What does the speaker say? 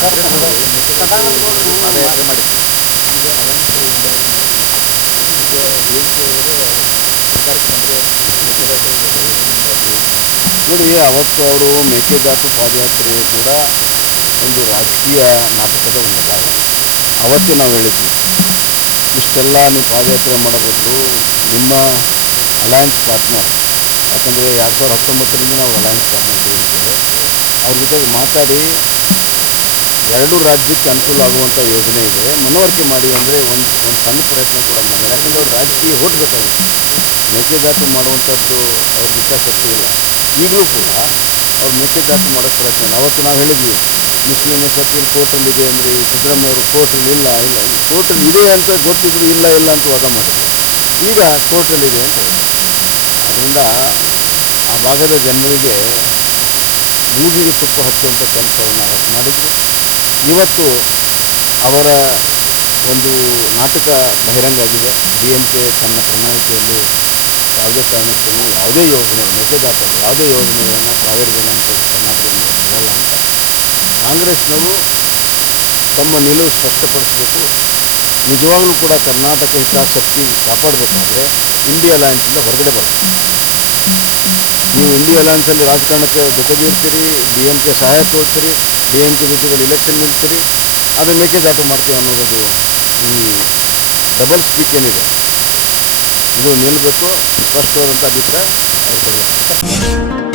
ಪಾದಯಾತ್ರೆ ಮಾಡಿದ್ರು. ಈಗ ನೋಡಿ, ಅವತ್ತು ಅವರು ಮೇಕೆದಾಟು ಪಾದಯಾತ್ರೆ ಕೂಡ ಒಂದು ರಾಜಕೀಯ ನಾಟಕದ ಒಂದು ಭಾಗ. ಅವತ್ತೇ ನಾವು ಹೇಳಿದ್ವಿ, ಇಷ್ಟೆಲ್ಲ ನೀವು ಪಾದಯಾತ್ರೆ ಮಾಡೋ ಬದಲು ನಿಮ್ಮ ಅಲಯನ್ಸ್ ಪಾರ್ಟ್ನರ್, ಯಾಕಂದರೆ 2019ರಿಂದ ನಾವು ಅಲಯನ್ಸ್ ಪಾರ್ಟ್ನರ್ ಇದ್ದೇವೆ, ಅವ್ರ ಜೊತೆಗೆ ಮಾತಾಡಿ ಎರಡೂ ರಾಜ್ಯಕ್ಕೆ ಅನುಕೂಲ ಆಗುವಂಥ ಯೋಜನೆ ಇದೆ, ಮನವರಿಕೆ ಮಾಡಿ ಅಂದರೆ ಒಂದು ಸಣ್ಣ ಪ್ರಯತ್ನ ಕೂಡ ಮಾಡಿದ್ದಾರೆ. ಯಾಕಂದರೆ ಅವ್ರು ರಾಜಕೀಯ ಓಟ್ ಬೇಕಾಗಿತ್ತು, ಮೇಕೆದಾಟು ಮಾಡುವಂಥದ್ದು ಅವ್ರಿಗೆ ಇಚ್ಛಾಶಕ್ತಿ ಇಲ್ಲ. ಈಗಲೂ ಕೂಡ ಅವ್ರು ಮೇಕೆದಾಟು ಮಾಡೋಕ್ಕೆ ಪ್ರಯತ್ನ ಇಲ್ಲ. ಅವತ್ತು ನಾವು ಹೇಳಿದ್ವಿ, ಮುಸ್ಲಿಮಸ್ ಅಪೀಲ್ ಕೋರ್ಟಲ್ಲಿದೆ ಅಂದರೆ ಸಿದ್ದರಾಮಯ್ಯವರು ಕೋರ್ಟಲ್ಲಿ ಇಲ್ಲ ಕೋರ್ಟಲ್ಲಿ ಇದೆ ಅಂತ ಗೊತ್ತಿದ್ರು ಇಲ್ಲ ಅಂತ ವಾದ ಮಾಡಿದ್ರು. ಈಗ ಕೋರ್ಟಲ್ಲಿದೆ ಅಂತ ಹೇಳಿ. ಆದ್ದರಿಂದ ಆ ಭಾಗದ ಜನರಿಗೆ ಮೂಗಿಗೆ ತುಪ್ಪ ಹಚ್ಚುವಂಥ ಕೆಲಸವನ್ನು ಅವತ್ತು ಮಾಡಿದ್ರು. ಇವತ್ತು ಅವರ ಒಂದು ನಾಟಕ ಬಹಿರಂಗ ಆಗಿದೆ. DMK ತನ್ನ ಪ್ರಣಾಳಿಕೆಯಲ್ಲಿ ಯಾವುದೇ ಕಾರಣಕ್ಕೂ ಯಾವುದೇ ಯೋಜನೆ, ಮೇಕೆದಾಟಲ್ಲಿ ಯಾವುದೇ ಯೋಜನೆಗಳನ್ನು ಕಾವೇರಿ ಜಲಾಂಶಕ್ಕೆ ಕರ್ನಾಟಕದಲ್ಲಿ ಬಿಡಲ್ಲ ಅಂತ. ಕಾಂಗ್ರೆಸ್ನವರು ತಮ್ಮ ನಿಲುವು ಸ್ಪಷ್ಟಪಡಿಸಬೇಕು. ನಿಜವಾಗ್ಲೂ ಕೂಡ ಕರ್ನಾಟಕ ಹಿತಾಸಕ್ತಿ ಕಾಪಾಡಬೇಕಾದ್ರೆ ಇಂಡಿಯಾ ಅಲಯನ್ಸಿಂದ ಹೊರಗಡೆ ಬರಬೇಕು. ನೀವು ಇಂಡಿಯಾ ಅಲಯನ್ಸಲ್ಲಿ ರಾಜಕಾರಣಕ್ಕೆ ಜೊತೆಗೆ ಇರ್ತೀರಿ, DMK ಸಹಾಯ ತೋಳ್ತೀರಿ, DMK ಜೊತೆಗೆ ಎಲೆಕ್ಷನ್ ನಿಲ್ತೀರಿ, ಆಮೇಲೆ ಮೇಕೆದಾಟು ಮಾಡ್ತೀವಿ ಅನ್ನೋದು ಈ ಡಬಲ್ ಸ್ಪೀಕ್ ಏನಿದೆ ಇದು ನಿಲ್ಲಬೇಕು. ಸ್ಪಷ್ಟವಾದಂಥ ಅಭಿಪ್ರಾಯ ಅವ್ರು ಕೊಡಬೇಕು.